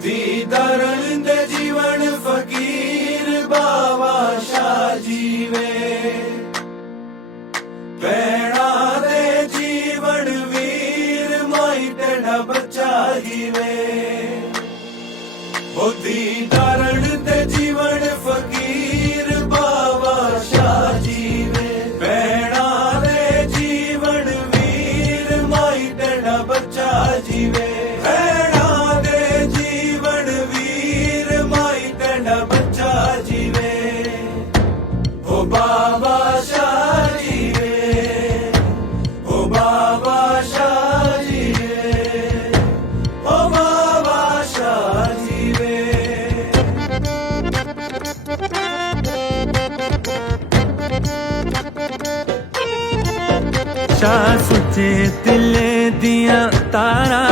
बुद्धि धरण दे जीवन फकीर बाबा शाह जीवे भैणा दे जीवन वीर माई तेरा बच्चा जीवे बुद्धि धरण दे जीवन फकीर बाबा शाह जीवे भैणा दे जीवन वीर माई तेरा बच्चा जीवे बाबा शाह जीवे ओ बाबा शाह जीवे ओ बाबा शाह जीवे शाह सुचे दिले दियां तारा